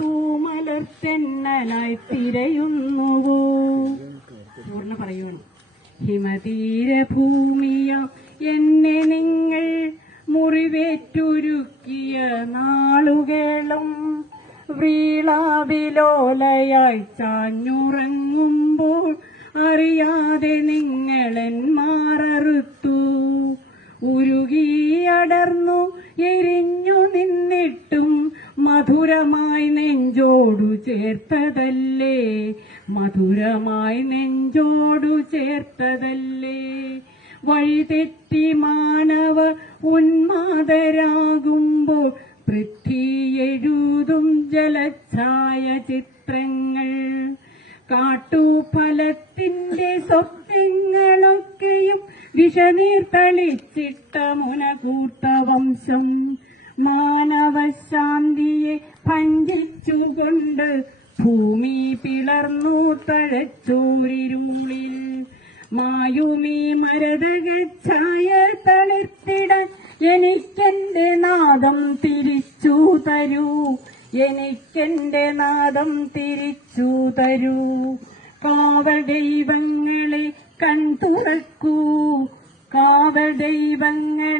തൂമലർത്തെന്നലായി തിരയുന്നുവോ? പൂർണ പറയുവാണ്. ഹിമതീരഭൂമിയ എന്നെ നിങ്ങൾ മുറിവേറ്റുരുക്കിയ നാളുകളും വ്രീളാവിലോലയായി ചാഞ്ഞുറങ്ങുമ്പോൾ അറിയാതെ നിങ്ങളെൻ മാററുത്തു. ഉരുകിയടർന്നു എരിഞ്ഞു മധുരമായി നെഞ്ചോടു ചേർത്തതല്ലേ? മധുരമായി നെഞ്ചോടു ചേർത്തതല്ലേ? വഴിതെറ്റി മാനവ ഉന്മാതരാകുമ്പോൾ പൃഥ്വിയെഴുതും ജലഛായ ചിത്രങ്ങൾ. കാട്ടുഫലത്തിന്റെ സ്വപ്നങ്ങളൊക്കെയും വിഷനീർ തളിച്ചിട്ട മുനകൂർത്ത വംശം. മാനവശാന്തിയെ ഭഞ്ചിച്ചുകൊണ്ട് ഭൂമി പിളർന്നു തഴച്ചൂരിരുളിൽ മായുമീ ഛായ തളിർത്തിടാൻ എനിക്കെന്റെ നാദം തിരിച്ചു തരൂ. എനിക്കെന്റെ നാദം തിരിച്ചു തരൂ. കാവൽ ദൈവങ്ങളെ കൺതുറക്കൂ. കാവൽ ദൈവങ്ങളെ